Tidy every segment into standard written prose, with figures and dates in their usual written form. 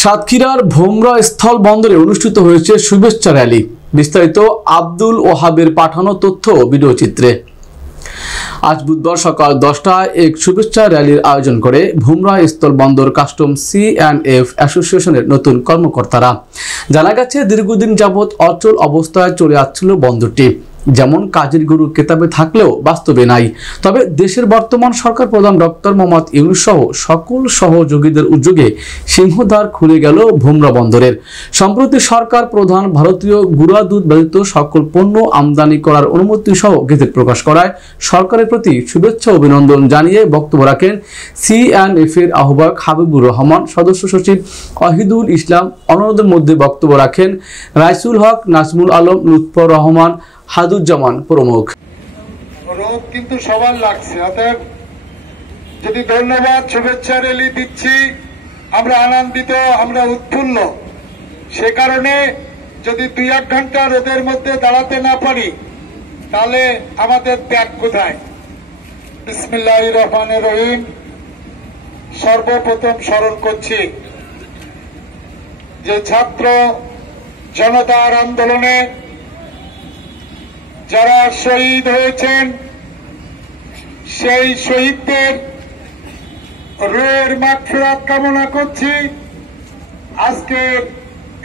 সাতক্ষীরার ভোমরা স্থল বন্দরে অনুষ্ঠিত হয়েছে শুভেচ্ছা র্যালি। বিস্তারিত আব্দুল ওহাবের পাঠানো তথ্য ও ভিডিও চিত্রে। আজ বুধবার সকাল 10টায় এক শুভেচ্ছা র্যালির আয়োজন করে ভোমরা স্থল বন্দর কাস্টম C&F অ্যাসোসিয়েশনের নতুন কর্মকর্তারা। জানা গেছে, দীর্ঘদিন যাবৎ অচল অবস্থায় চলে আসছিল বন্দরটি, যেমন কাজের গরু কেতাবে থাকলেও বাস্তবে নাই। তবে দেশের বর্তমান সরকার প্রধান ডক্টর মোহাম্মদ ইউনূস সহ সকল সহযোগীদের উদ্যোগে সিংহদ্বার খুলে গেল ভোমরা বন্দরের। সম্প্রতি সরকার প্রধান ভারতীয় গুঁড়া দুধ ব্যতীত সকল পণ্য আমদানি করার অনুমতি সহ গেজেট প্রকাশ করায় সরকারের প্রতি শুভেচ্ছা অভিনন্দন জানিয়ে বক্তব্য রাখেন C&F এর আহ্বায়ক হাবিবুর রহমান, সদস্য সচিব ওয়াহিদুল ইসলাম। অন্যদের মধ্যে বক্তব্য রাখেন রাইসুল হক, নাজমুল আলম, লুৎফর রহমান, হাদুজ্জামান প্রমুখ। রোদ কিন্তু সবার লাগছে, অতএব যদি ধন্যবাদ শুভেচ্ছা র্যালি দিচ্ছি, আমরা আনন্দিত, আমরা উৎফুল্ল। সে কারণে যদি 2-1 ঘন্টা রোদের মধ্যে দাঁড়াতে না পারি, তাহলে আমাদের ত্যাগ কোথায়? বিসমিল্লাহির রহমানির রহিম। সর্বপ্রথম স্মরণ করছি যে ছাত্র জনতার আন্দোলনে যারা শহীদ হয়েছেন, সেই শহীদদের রুহের মাগফিরাত কামনা করছি। আজকে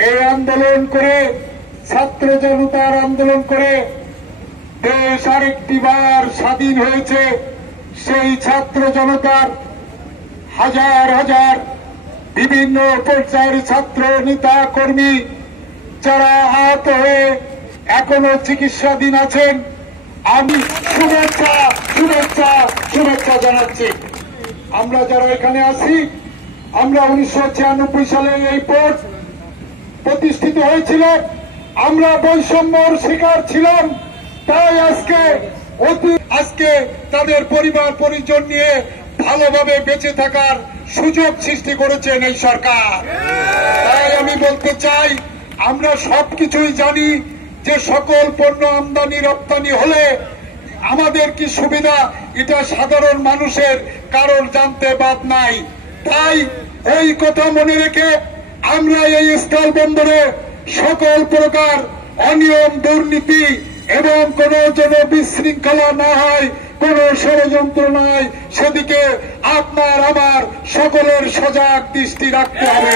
এই আন্দোলন করে, ছাত্র জনতার আন্দোলন করে দেশ আরেকটিবার স্বাধীন হয়েছে। সেই ছাত্র জনতার হাজার হাজার বিভিন্ন পর্যায়ের ছাত্র নেতা কর্মী যারা আহত হয়ে এখনো চিকিৎসাধীন আছেন, আমি শুভেচ্ছা শুভেচ্ছা শুভেচ্ছা জানাচ্ছি। আমরা যারা এখানে আছি, আমরা 1996 সালে এই পোর্ট প্রতিষ্ঠিত হয়েছিল, আমরা বৈষম্যর শিকার ছিলাম। তাই আজকে তাদের পরিবার পরিজন নিয়ে ভালোভাবে বেঁচে থাকার সুযোগ সৃষ্টি করেছেন এই সরকার। তাই আমি বলতে চাই, আমরা সবকিছুই জানি যে সকল পণ্য আমদানি রপ্তানি হলে আমাদের কি সুবিধা, এটা সাধারণ মানুষের কারোর জানতে বাদ নাই। তাই এই কথা মনে রেখে আমরা এই স্থল বন্দরে সকল প্রকার অনিয়ম, দুর্নীতি এবং কোন যেন বিশৃঙ্খলা না হয়, কোন ষড়যন্ত্র নয়, সেদিকে আপনার আমার সকলের সজাগ দৃষ্টি রাখতে হবে।